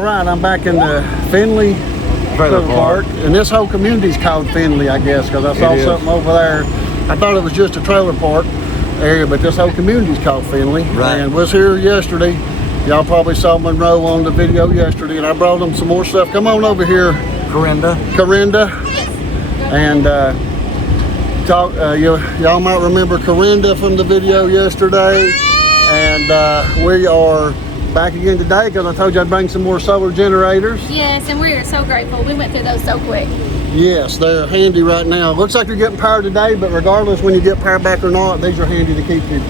All right, I'm back in the Finley trailer park, and this whole community's called Finley, I guess, because I saw something over there. I thought it was just a trailer park area, but this whole community's called Finley. Right. And was here yesterday. Y'all probably saw Monroe on the video yesterday, and I brought them some more stuff. Come on over here, Corinda. And y'all might remember Corinda from the video yesterday. And we are back again today because I told you I'd bring some more solar generators. Yes, and we are so grateful. We went through those so quick. Yes, they're handy right now. Looks like you're getting power today, but regardless when you get power back or not, these are handy to keep your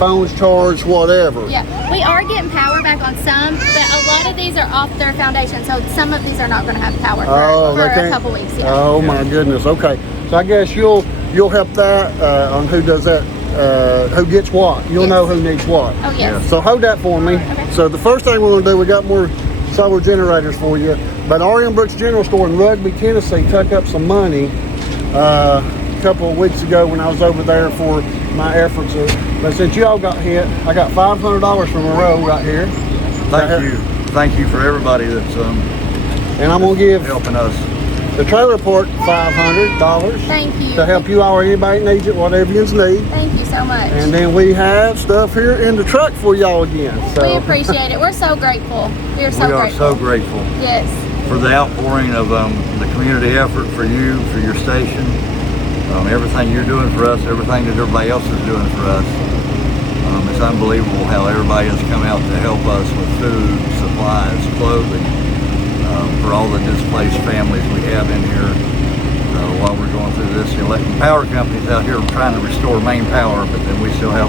phones charged, whatever. Yeah, we are getting power back on some, but a lot of these are off their foundation, so some of these are not going to have power for a couple weeks. Yeah. Oh my goodness. Okay, so I guess you'll help that on who does that. Who gets what? You'll know who needs what. Oh, yes. So hold that for me. Okay. So the first thing we're going to do, we got more solar generators for you. But R.M. Brooks General Store in Rugby, Tennessee took up some money a couple of weeks ago when I was over there for my efforts. But since y'all got hit, I got $500 from Monroe right here. Thank you. Thank you for everybody that's and I'm going to give helping us. the trailer park $500. Thank you. To help you out or anybody that needs it, whatever you need. Thank you so much. And then we have stuff here in the truck for y'all again. So we appreciate it. We're so grateful. We are so grateful. Yes. For the outpouring of the community effort for you, for your station, everything you're doing for us, everything that everybody else is doing for us. It's unbelievable how everybody has come out to help us with food, supplies, clothing, for all the displaced families we have in here while we're going through this. The electric power companies out here trying to restore main power, but then we still have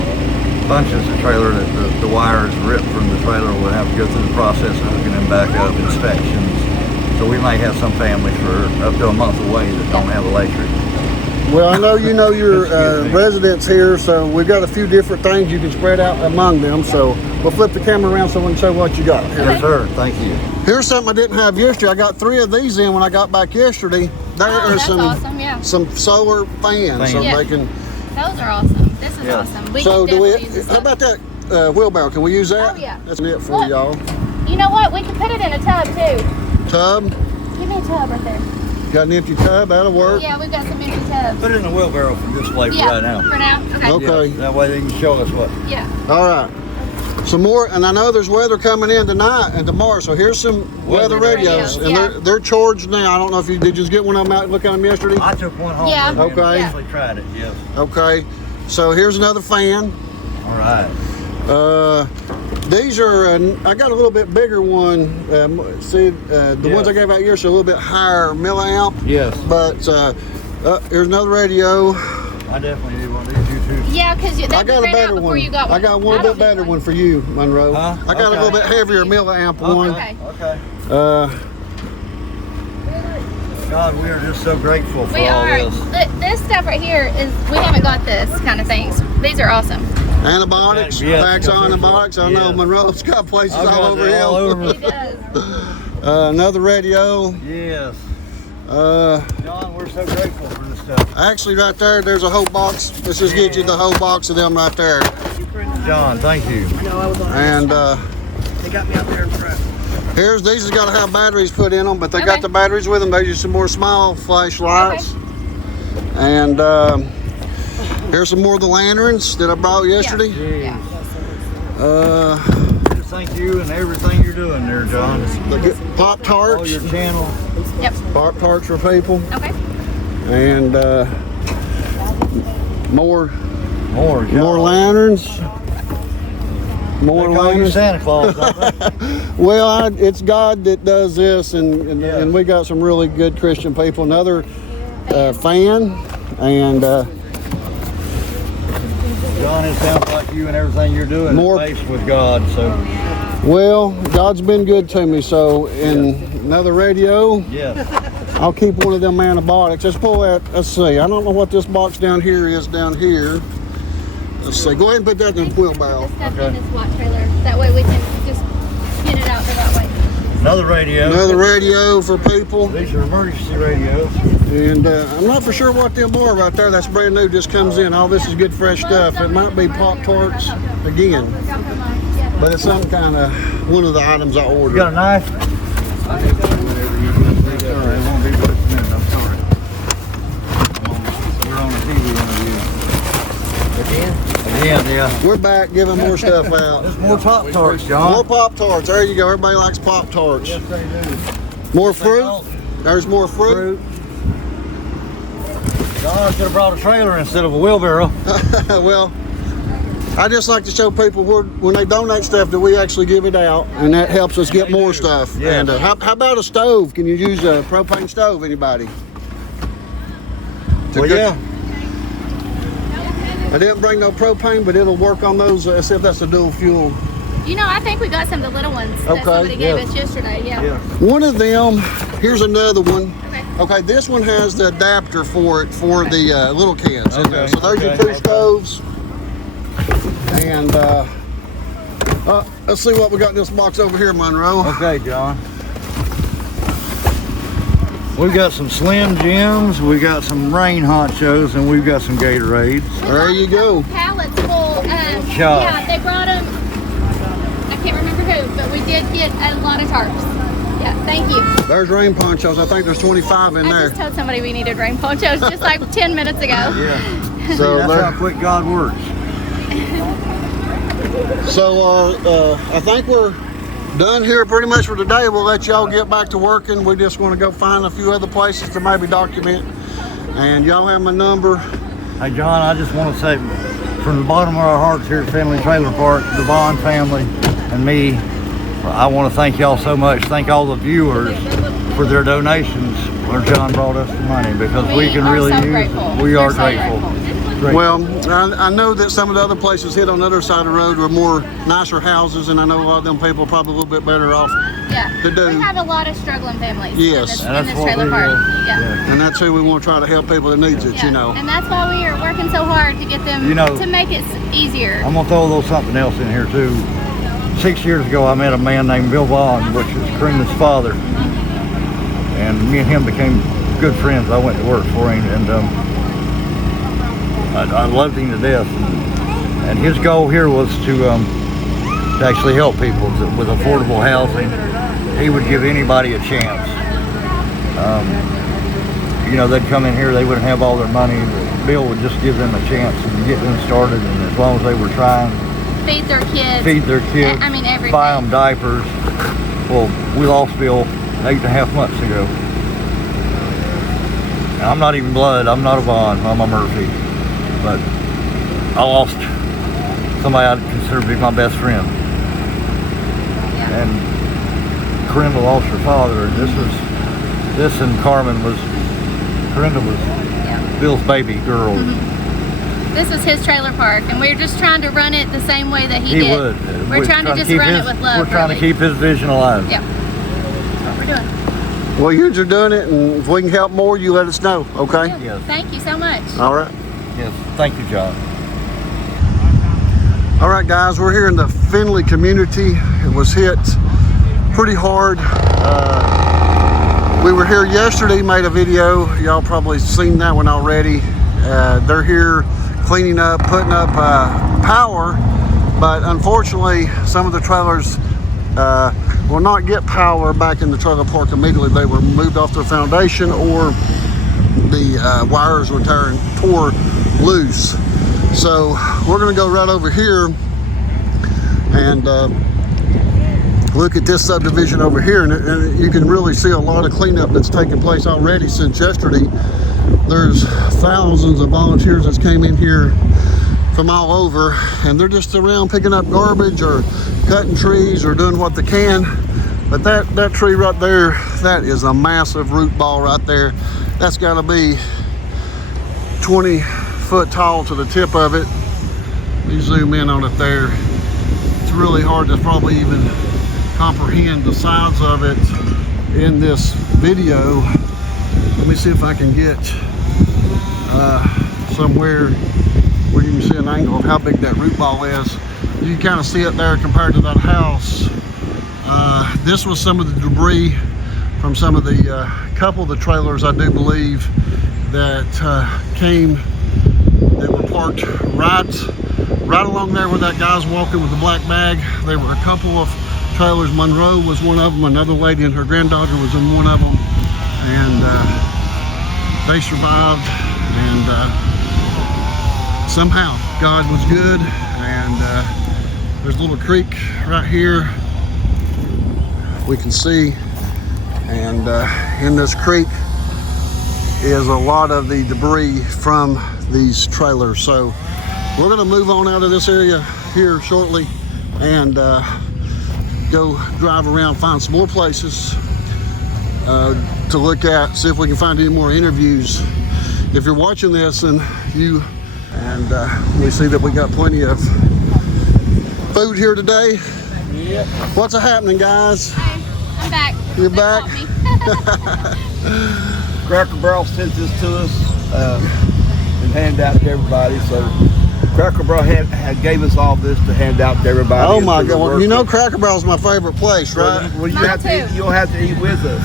bunches of trailer that the wires ripped from the trailer will have to go through the process of hooking them back up, inspections. So we might have some families for up to a month away that don't have electric. well, I know you know your residents here, so we've got a few different things you can spread out among them. So we'll flip the camera around so we can show what you got. Yes, sir. Thank you. Here's something I didn't have yesterday. I got 3 of these in when I got back yesterday. There are that's awesome, yeah. some solar fans, so they can. Those are awesome. This is awesome. We So can do we? definitely use this How stuff. about that wheelbarrow? Can we use that? Oh, yeah. That's it for y'all. You know what? We can put it in a tub too. Tub. Give me a tub right there. Got an empty tub. That'll work. Yeah, we've got some empty tubs. Put it in the wheelbarrow for this place right now. For now. Okay. Okay. Yeah, that way they can show us what. Yeah. All right. Some more, and I know there's weather coming in tonight and tomorrow, so here's some weather radios, and they're charged now. I don't know if you did just get one of them out and look at them yesterday. I took one home. Yeah. with me and Okay. actually tried it. Yes. Okay, so here's another fan. All right. These are, I got a little bit bigger one. The ones I gave out yesterday are a little bit higher milliamp. Yes. But here's another radio. I definitely need one of these. You too. Yeah, because I got a better one. You got one. I got one bit better one for you, Monroe. Huh? I got a little bit heavier milliamp one. Okay. Okay. God, we are just so grateful for We all are. this. This stuff right here is, we haven't got this kind of things. These are awesome. Antibiotics, Yes, packs on antibiotics. I know Monroe's got places all over him. All over. He does. Another radio. Yes. John, we're so grateful for this stuff. Actually, right there, there's a whole box. Let's just get you the whole box of them right there. John, thank you. And They got me out there in front. these has got to have batteries put in them, but they got the batteries with them. They use some more small flashlights. And here's some more of the lanterns that I brought yesterday. Yeah. Just thank you and everything you're doing there, John. Pop All tarts. your channel. Yep. Pop tarts for people. Okay. And more John. lanterns. More They call you lanterns. Santa Claus, don't they? Well, it's God that does this, and we got some really good Christian people. Another fan, and John, it sounds like you and everything you're doing More- is faced with God. So, well, God's been good to me. So, in another radio, yes. I'll keep one of them antibiotics. Let's pull that. Let's see. I don't know what this box down here is down here. Let's see. Go ahead and put that in the wheelbarrow. Put the stuff in this SWAT trailer. That way we can just get it out there that way. Another radio. Another radio for people. These are emergency radios. And I'm not for sure what them are right there. That's brand new, just comes in. All this is good, fresh stuff. It might be Pop-Tarts again, but it's some kind of one of the items I ordered. You got a knife? Again, yeah. We're back giving more stuff out. There's more Pop-Tarts, John. More Pop-Tarts. There you go. Everybody likes Pop-Tarts. Yes, they do. More fruit. There's more fruit. John should have brought a trailer instead of a wheelbarrow. Well, I just like to show people when they donate stuff that we actually give it out, and that helps us get more stuff. Yeah. And how about a stove? Can you use a propane stove? Anybody? Well, yeah. I didn't bring no propane, but it'll work on those as if that's a dual fuel. You know, I think we got some of the little ones that somebody gave us yesterday. Yeah. One of them. Here's another one. Okay. Okay, this one has the adapter for it for the little cans. Okay. So there's your two stoves. And let's see what we got in this box over here, Monroe. Okay, John. We've got some Slim Jims, we got some Rain Honchos, and we've got some Gatorades. There you go. Pallets full. Yeah, they brought them. I can't remember who, but we did get a lot of tarps. Yeah, thank you. There's rain ponchos. I think there's 25 in there. I just told somebody we needed rain ponchos just like 10 minutes ago. Yeah. So that's how quick God works. So I think we're done here pretty much for today. We'll let y'all get back to working. We just want to go find a few other places to maybe document. And y'all have my number. Hey, John, I just want to say from the bottom of our hearts here at Finley Trailer Park, the Bond family and me, I want to thank y'all so much. Thank all the viewers for their donations where John brought us the money, because we can really use it. We are grateful. Well, I know that some of the other places hit on the other side of the road are more nicer houses, and I know a lot of them people are probably a little bit better off to do. We have a lot of struggling families Yes. in this trailer park. Yeah. And that's who we want to try to help people that needs it, Yeah. you know. And that's why we are working so hard to get them to make it easier. I'm gonna throw a little something else in here too. 6 years ago, I met a man named Bill Bond, which is Kareem's father, and me and him became good friends. I went to work for him, and I loved him to death. And his goal here was to actually help people with affordable housing. He would give anybody a chance. You know, they'd come in here, they wouldn't have all their money, but Bill would just give them a chance and get them started, and as long as they were trying. Feed their kids. I mean, everything. Buy them diapers. Well, we lost Bill 8.5 months ago. And I'm not even blood, I'm not a Bond, I'm a Murphy. But I lost somebody I'd consider to be my best friend. Yeah. And Corinda lost her father, and this and Carmen Corinda was Bill's baby girl. Mm-hmm. This is his trailer park, and we're just trying to run it the same way that he did. Would. We're trying to just run it with love. We're trying to keep his vision alive. Yeah, that's what we're doing. Well, you're doing it, and if we can help more, you let us know, okay? Yeah. Yes. Thank you so much. All right. Yes, thank you, John. All right, guys, we're here in the Finley community. It was hit pretty hard. We were here yesterday, made a video. Y'all probably seen that one already. They're here cleaning up, putting up power, but unfortunately, some of the trailers will not get power back in the trailer park immediately. They were moved off their foundation, or the wires were tore loose. So we're going to go right over here and look at this subdivision over here, and you can really see a lot of cleanup that's taken place already since yesterday. There's thousands of volunteers that came in here from all over, and they're just around picking up garbage or cutting trees or doing what they can. But that tree right there, that is a massive root ball right there. That's got to be 20 foot tall to the tip of it. You zoom in on it there. It's really hard to probably even comprehend the size of it in this video. Let me see if I can get somewhere where you can see an angle of how big that root ball is. You can kind of see it there compared to that house. This was some of the debris from some of the couple of the trailers, I do believe, that that were parked right along there where that guy's walking with the black bag. There were a couple of trailers. Monroe was one of them. Another lady and her granddaughter was in one of them, and they survived. And somehow God was good, and there's a little creek right here we can see, and in this creek is a lot of the debris from these trailers. So we're going to move on out of this area here shortly and go drive around, find some more places to look at, see if we can find any more interviews. If you're watching this and we see that we got plenty of food here today. Yep. What's happening, guys? Hi, I'm back. You're They back? caught me. Cracker Barrel sent this to us and hand out to everybody. So Cracker Barrel gave us all this to hand out to everybody. Oh my God! Well, you know Cracker Barrel's my favorite place, right? Well, you Mine have to too. eat, you'll have to eat with us.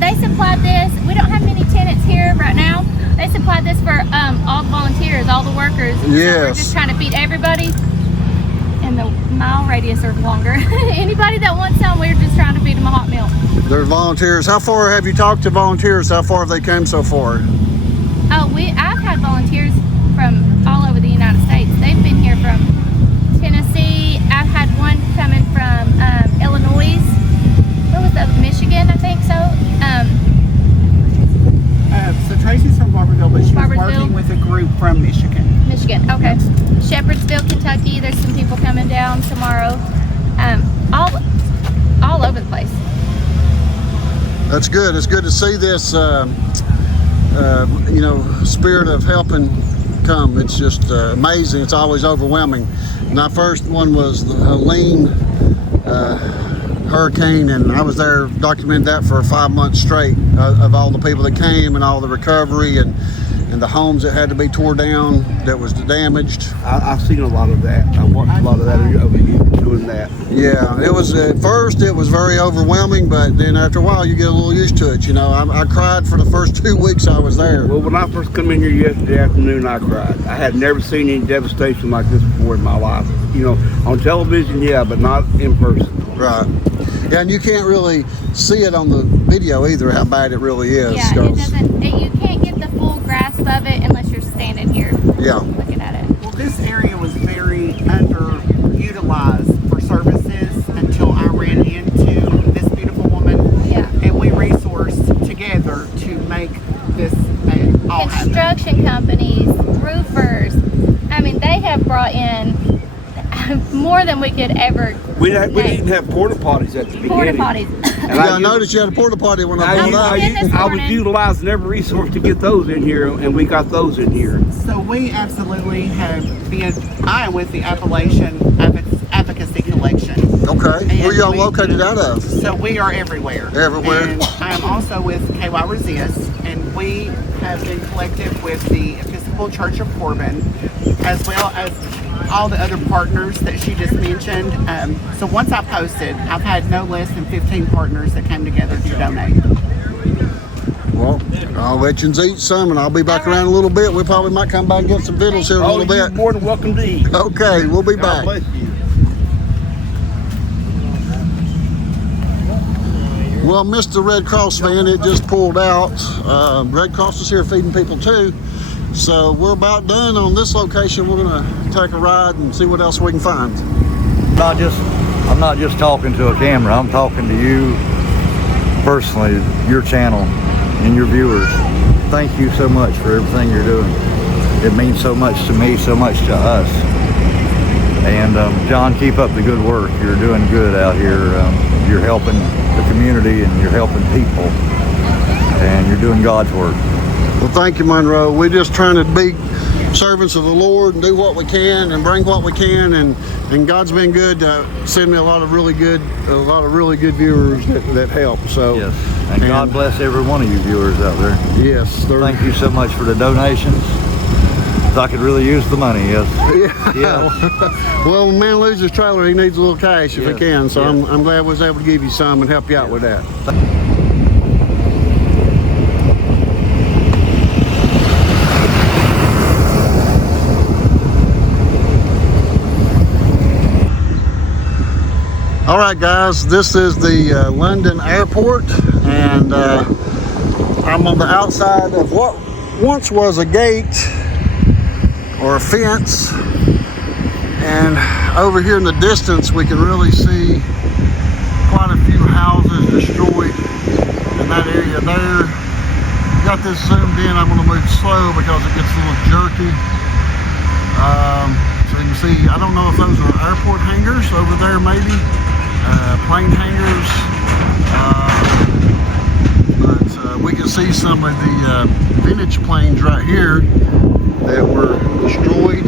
They supplied this. We don't have many tenants here right now. They supplied this for all the volunteers, all the workers. So we're Yes. just trying to feed everybody. And the mile radius are longer. Anybody that wants some, we're just trying to feed them a hot meal. There's volunteers. How far have you talked to volunteers? How far have they come so far? Oh, I've had volunteers from all over the United States. They've been here from Tennessee. I've had one coming from Illinois. What was that? Michigan, I think so. So Tracy's from Barberville, but she was Barberville. working with a group from Michigan. Michigan, okay. Shepherdsville, Kentucky. There's some people coming down tomorrow. All over the place. That's good. It's good to see this, spirit of helping come. It's just amazing. It's always overwhelming. My first one was the Helene hurricane, and I was there, documented that for 5 months straight of all the people that came and all the recovery and the homes that had to be tore down, that was damaged. I've seen a lot of that. I watched a lot of that over here doing that. Yeah, it was at first it was very overwhelming, but then after a while you get a little used to it. You know, I cried for the first 2 weeks I was there. Well, when I first come in here yesterday afternoon, I cried. I had never seen any devastation like this before in my life. You know, on television, yeah, but not in person. Right. Yeah, and you can't really see it on the video either, how bad it really is. Yeah, it 'cause- doesn't. You can't get the full grasp of it unless you're standing here Yeah. looking at it. Well, this area was very underutilized for services until I ran into this beautiful woman. Yeah. And we resourced together to make this all happen. Construction companies, roofers. I mean, they have brought in more than we could ever. We didn't even have porta potties at the Porta beginning. potties. And Yeah, I used- noticed you had a porta potty when I I, pulled used- up. I, in this used- I was morning. utilizing every resource to get those in here, and we got those in here. So we absolutely have been, I am with the Appalachian Advocacy Collection. Okay. Where And y'all we- located out of? So we are everywhere. Everywhere. And I am also with KY Resist, and we have been collective with the Episcopal Church of Corbin, as well as all the other partners that she just mentioned. So once I posted, I've had no less than 15 partners that came together to donate. Well, I'll let you eat some, and I'll be back around a little bit. We probably might come back and get some victuals here in a little you're bit. more than welcome to eat. Okay, we'll be God back. bless you. Well, Mr. Red Cross fan, it just pulled out. Red Cross is here feeding people too. So we're about done on this location. We're gonna take a ride and see what else we can find. I'm not just talking to a camera. I'm talking to you personally, your channel and your viewers. Thank you so much for everything you're doing. It means so much to me, so much to us. And John, keep up the good work. You're doing good out here. You're helping the community and you're helping people. And you're doing God's work. Well, thank you, Monroe. We're just trying to be servants of the Lord and do what we can and bring what we can. And God's been good to send me a lot of really good viewers that help. So Yes. And God bless every one of you viewers out there. Yes. Thank you so much for the donations. I could really use the money, yes. Yeah. Well, when a man loses his trailer, he needs a little cash if Yes, he can. So yes. I'm glad I was able to give you some and help you out with that. All right, guys, this is the London airport, and I'm on the outside of what once was a gate or a fence. And over here in the distance, we can really see quite a few houses destroyed in that area there. Got this zoomed in. I'm going to move slow because it gets a little jerky. So you can see, I don't know if those are airport hangars over there, maybe plane hangars, but we can see some of the vintage planes right here that were destroyed.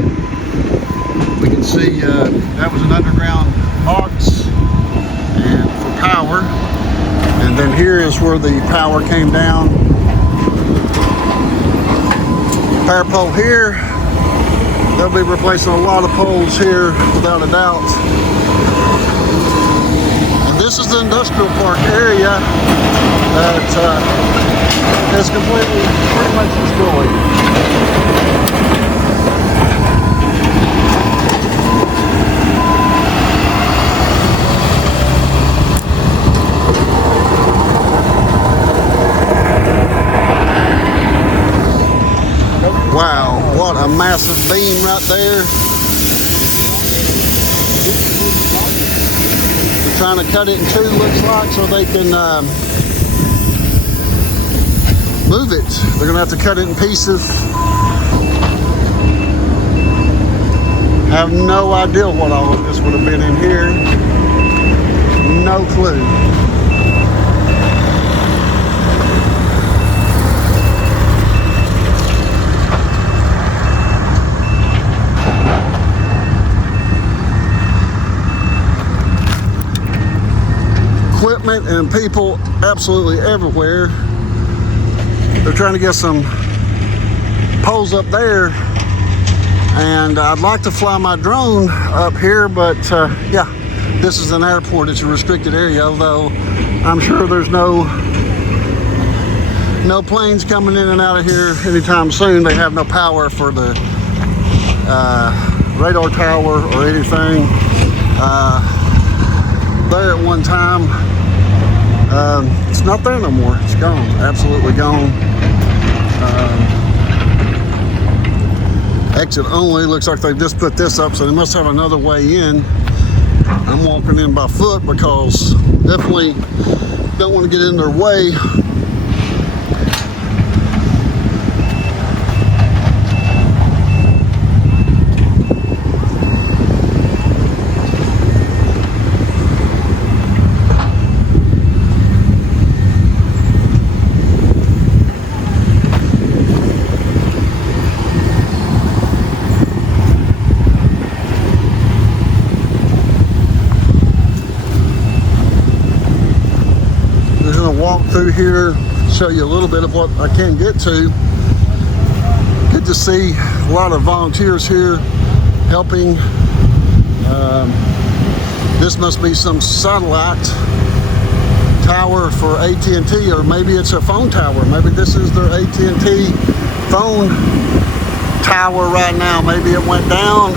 We can see that was an underground box and for power, and then here is where the power came down. Power pole here. They'll be replacing a lot of poles here without a doubt. And this is the industrial park area that is completely, pretty much destroyed. Wow, what a massive beam right there. They're trying to cut it in two, looks like, so they can move it. They're gonna have to cut it in pieces. Have no idea what all of this would have been in here. No clue. Equipment and people absolutely everywhere. They're trying to get some poles up there, and I'd like to fly my drone up here, but yeah, this is an airport. It's a restricted area, although I'm sure there's no planes coming in and out of here anytime soon. They have no power for the radar tower or anything. There at one time, it's not there no more. It's gone, absolutely gone. Exit only. Looks like they just put this up, so they must have another way in. I'm walking in by foot because definitely don't want to get in their way. Walk through here, show you a little bit of what I can get to. Good to see a lot of volunteers here helping. This must be some satellite tower for AT&T, or maybe it's a phone tower. Maybe this is their AT&T phone tower right now. Maybe it went down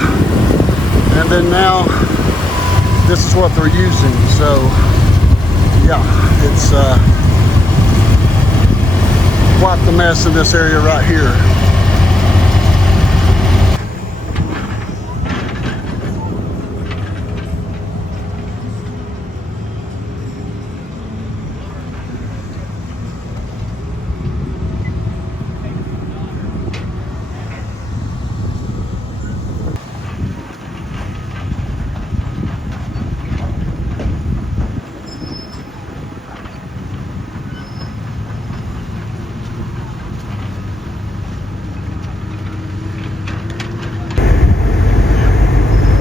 and then now this is what they're using. So yeah, it's quite the mess in this area right here.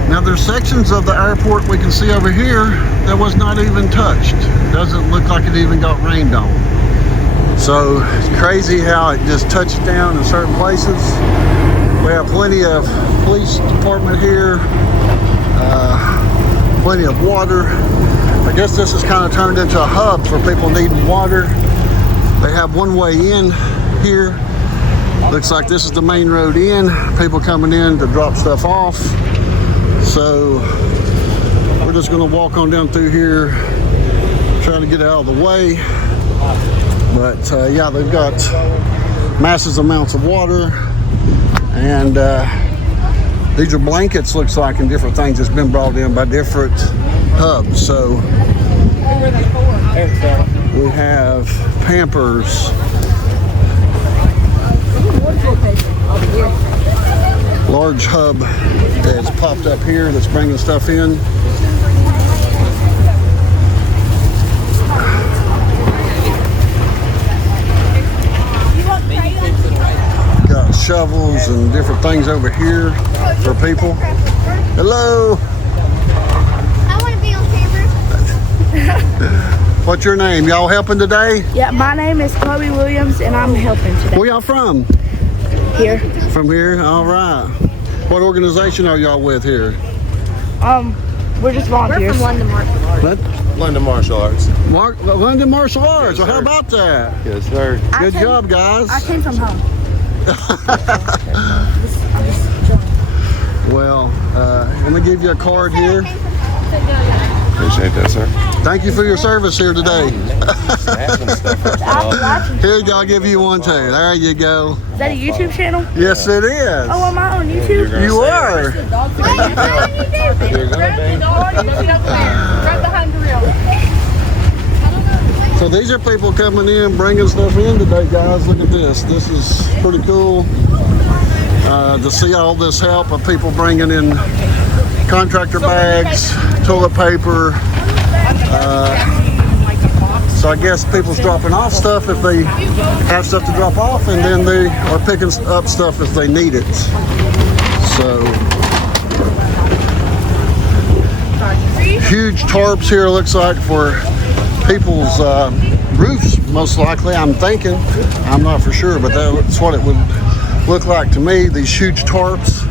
Now there's sections of the airport we can see over here that was not even touched. Doesn't look like it even got rained on. So it's crazy how it just touches down in certain places. We have plenty of police department here, plenty of water. I guess this has kind of turned into a hub for people needing water. They have one way in here. Looks like this is the main road in. People coming in to drop stuff off. So we're just going to walk on down through here, trying to get out of the way. But yeah, they've got massive amounts of water, and These are blankets, looks like, and different things that's been brought in by different hubs. So we have Pampers, large hub that's popped up here that's bringing stuff in. Got shovels and different things over here for people. Hello. I want to be on camera. What's your name? Y'all helping today? Yeah, my name is Chloe Williams, and I'm helping today. Where y'all from? Here. From here? All right. What organization are y'all with here? We're just volunteers. We're from London Martial Arts. What? London Martial Arts. London Martial Arts. Yes, well, how sir. about that? Yes, sir. Good job, guys. I came from home. Well, let me give you a card here. Appreciate that, sir. Thank you for your service here today. Here you go, I'll give you one too. There you go. Is that a YouTube channel? Yes, it is. Oh, am I on YouTube? You are. So these are people coming in, bringing stuff in today, guys. Look at this. This is pretty cool to see all this help of people bringing in contractor bags, toilet paper. So I guess people's dropping off stuff if they have stuff to drop off, and then they are picking up stuff if they need it. So huge tarps here, looks like, for people's roofs, most likely, I'm thinking. I'm not for sure, but that's what it would look like to me, these huge tarps.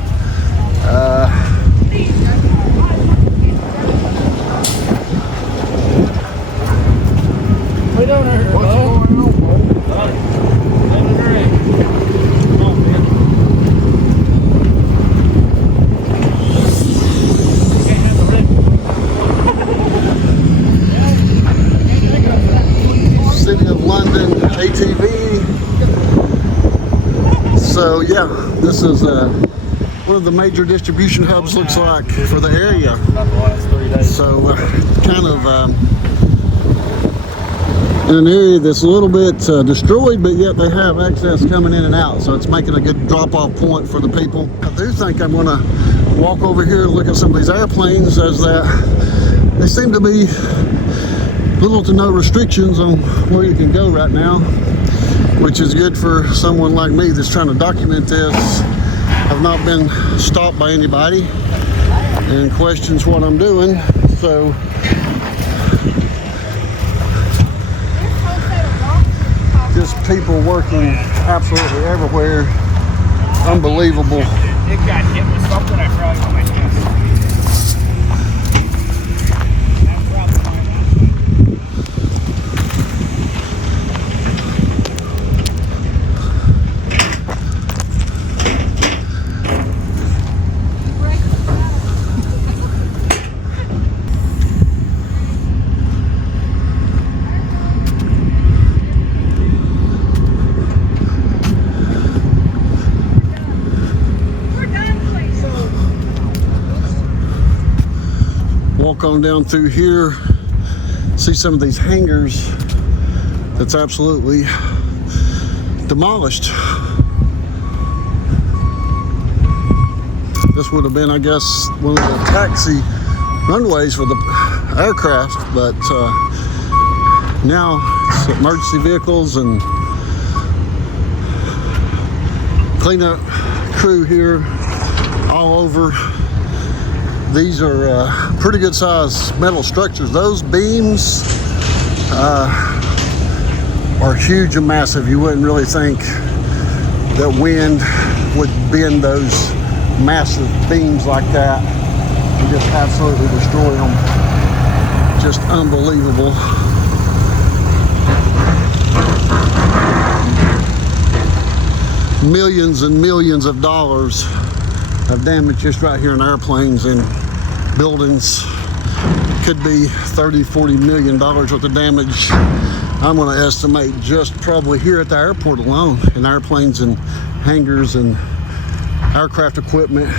City of London ATV. So yeah, this is one of the major distribution hubs, looks like, for the area. So kind of in an area that's a little bit destroyed, but yet they have access coming in and out. So it's making a good drop-off point for the people. I do think I'm gonna walk over here and look at some of these airplanes, as that they seem to be little to no restrictions on where you can go right now, which is good for someone like me that's trying to document this. I've not been stopped by anybody and questions what I'm doing. So just people working absolutely everywhere. Unbelievable. It got hit with something I probably want my chest. Walk on down through here, see some of these hangars that's absolutely demolished. This would have been, I guess, one of the taxi runways for the aircraft, but now it's emergency vehicles and cleanup crew here all over. These are pretty good sized metal structures. Those beams are huge and massive. You wouldn't really think that wind would bend those massive beams like that and just absolutely destroy them. Just unbelievable. Millions and millions of dollars of damage just right here in airplanes and buildings. Could be 30, 40 million dollars worth of damage. I'm going to estimate just probably here at the airport alone, in airplanes and hangars and aircraft equipment.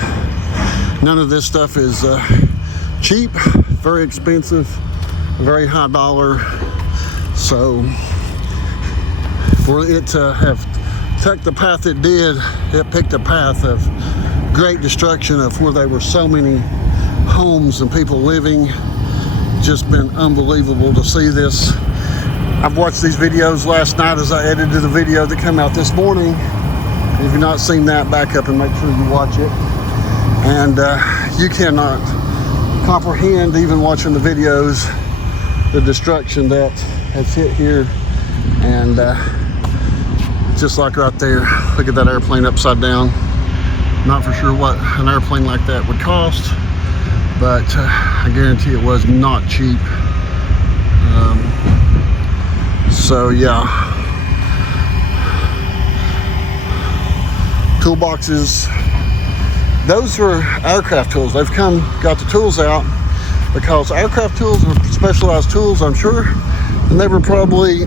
None of this stuff is cheap, very expensive, very high dollar. So for it to have took the path it did, it picked a path of great destruction of where there were so many homes and people living. Just been unbelievable to see this. I've watched these videos last night as I edited the video that came out this morning. If you've not seen that, back up and make sure you watch it. And you cannot comprehend, even watching the videos, the destruction that has hit here. And just like right there, look at that airplane upside down. Not for sure what an airplane like that would cost, but I guarantee it was not cheap. So yeah, toolboxes. Those were aircraft tools. They've got the tools out because aircraft tools are specialized tools, I'm sure, and they were probably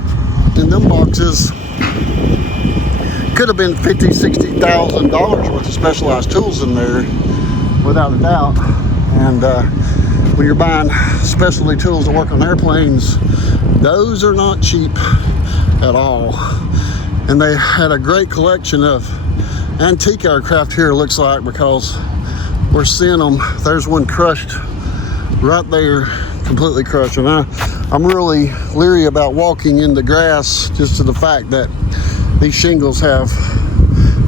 in them boxes. Could have been $50,000, $60,000 worth of specialized tools in there, without a doubt. And when you're buying specialty tools to work on airplanes, those are not cheap at all. And they had a great collection of antique aircraft here, it looks like, because we're seeing them. There's one crushed right there, completely crushed. And I'm really leery about walking in the grass, just to the fact that these shingles have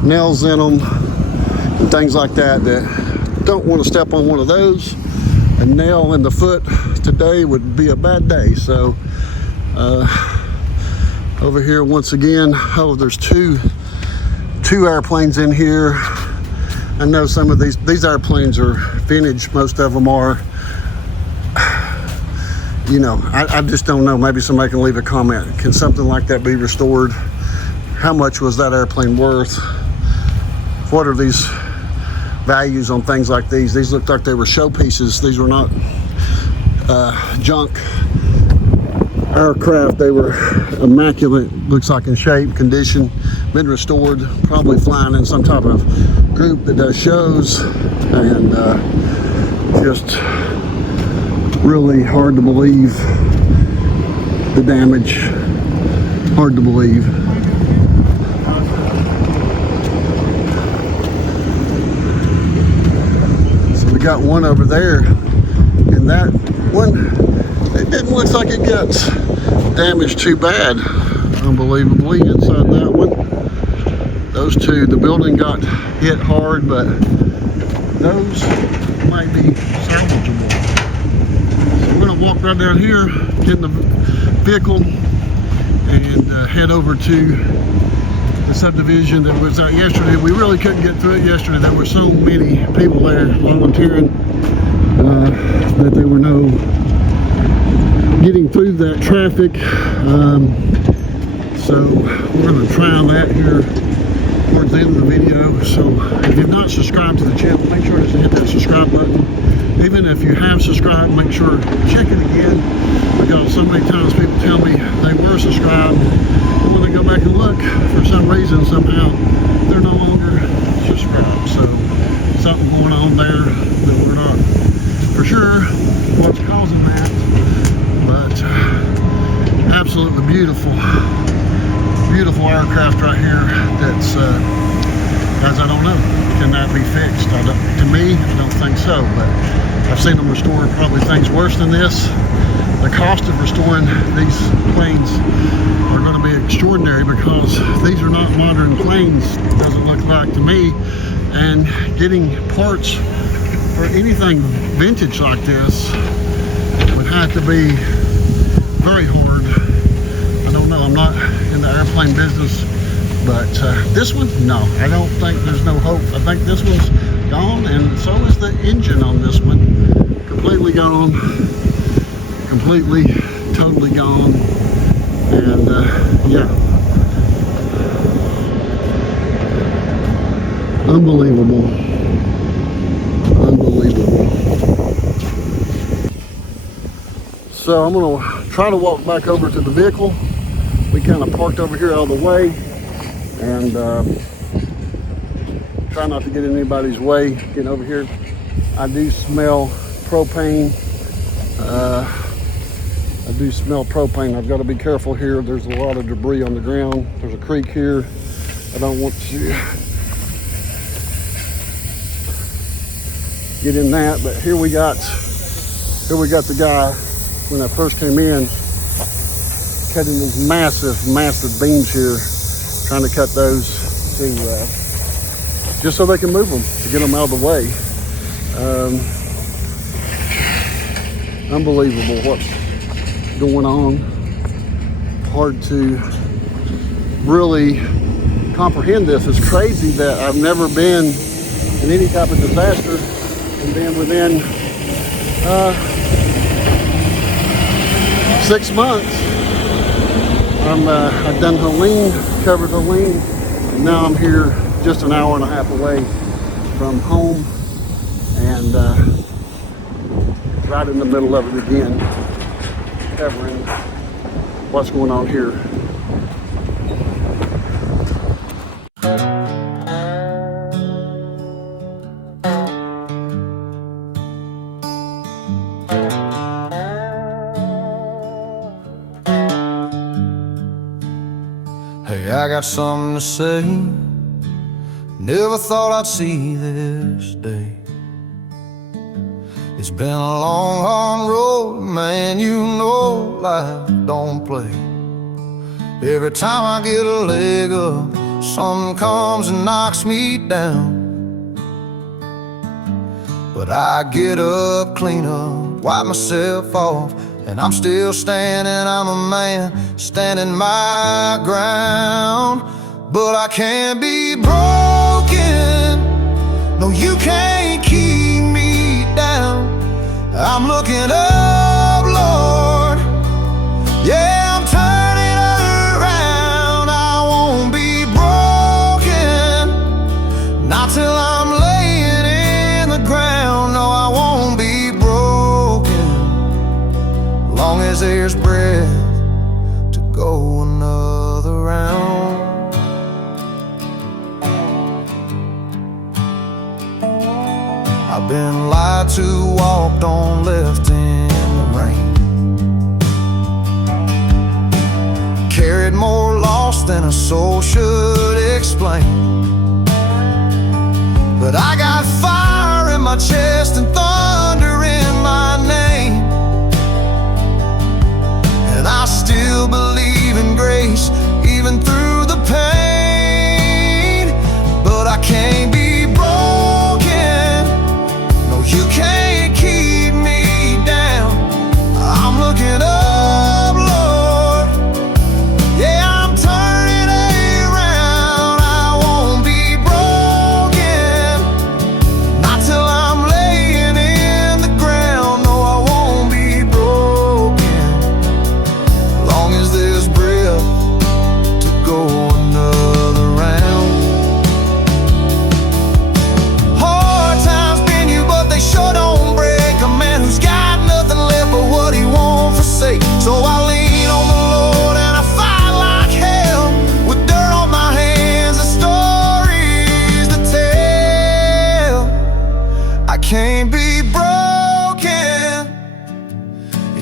nails in them and things like that, that don't want to step on one of those. A nail in the foot today would be a bad day. So over here once again, oh, there's two airplanes in here. I know some of these airplanes are vintage, most of them are. You know, I just don't know. Maybe somebody can leave a comment. Can something like that be restored? How much was that airplane worth? What are these values on things like these? These looked like they were showpieces. These were not junk aircraft. They were immaculate, looks like in shape, condition, been restored, probably flying in some type of group that does shows, and just really hard to believe the damage. Hard to believe. So we got one over there, and that one, it didn't look like it got damaged too bad, unbelievably, inside that one. Those two, the building got hit hard, but those might be salvageable. So we're gonna walk right down here, get in the vehicle, and head over to the subdivision that was out yesterday. We really couldn't get through it yesterday. There were so many people there volunteering that there were no getting through that traffic. So we're going to try on that here towards the end of the video. So if you've not subscribed to the channel, make sure to hit that subscribe button. Even if you have subscribed, make sure to check it again, because so many times people tell me they were subscribed, and when they go back and look, for some reason, somehow, they're no longer subscribed. So something going on there that we're not for sure what's causing that. But absolutely beautiful, beautiful aircraft right here. That's, guys, I don't know, can that be fixed? To me, I don't think so, but I've seen them restore probably things worse than this. The cost of restoring these planes are going to be extraordinary, because these are not modern planes, doesn't look like to me, and getting parts for anything vintage like this would have to be very hard. I don't know, I'm not in the airplane business, but this one, no, I don't think there's no hope. I think this one's gone, and so is the engine on this one. Completely gone, completely, totally gone, and yeah, unbelievable, unbelievable. So I'm gonna try to walk back over to the vehicle. We kind of parked over here out of the way, and try not to get in anybody's way getting over here. I do smell propane. I do smell propane. I've got to be careful here. There's a lot of debris on the ground. There's a creek here. I don't want to get in that, but here we got the guy when I first came in cutting these massive beams here, trying to cut those to just so they can move them, to get them out of the way. Unbelievable what's going on. Hard to really comprehend this. It's crazy that I've never been in any type of disaster, and then within 6 months I've done Helene, covered Helene, and now I'm here just an hour and a half away from home, and right in the middle of it again, covering what's going on here. Hey, I got something to say. Never thought I'd see this day. It's been a long, hard road, man, you know life don't play. Every time I get a leg up, something comes and knocks me down. But I get up, clean up, wipe myself off, and I'm still standing. I'm a man, standing my ground. But I can't be broken, no, you can't keep me down. I'm looking up, Lord, yeah, I'm turning around. I won't be broken, not till I'm laying in the ground. No, I won't be broken, long as there's breath to go another round. I've been lied to, walked on, left in the rain, carried more loss than a soul should explain. But I got fire in my chest and thunder in my name, and I still believe in grace even through the pain. But I can't be broken, no, you can't keep me down. I'm looking up, Lord, yeah, I'm turning around. I won't be broken, not till I'm laying in the ground. No, I won't be broken, long as there's breath to go another round. Hard times bend you, but they sure don't break a man who's got nothing left but what he won't forsake. So I lean on the Lord and I fight like hell, with dirt on my hands and stories to tell. I can't be broken,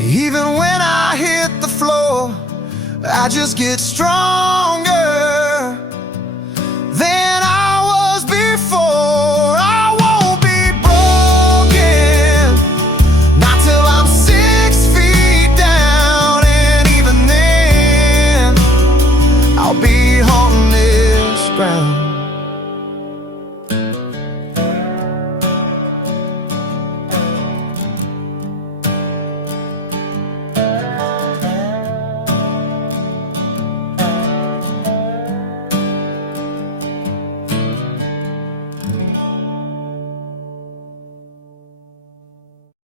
even when I hit the floor. I just get strong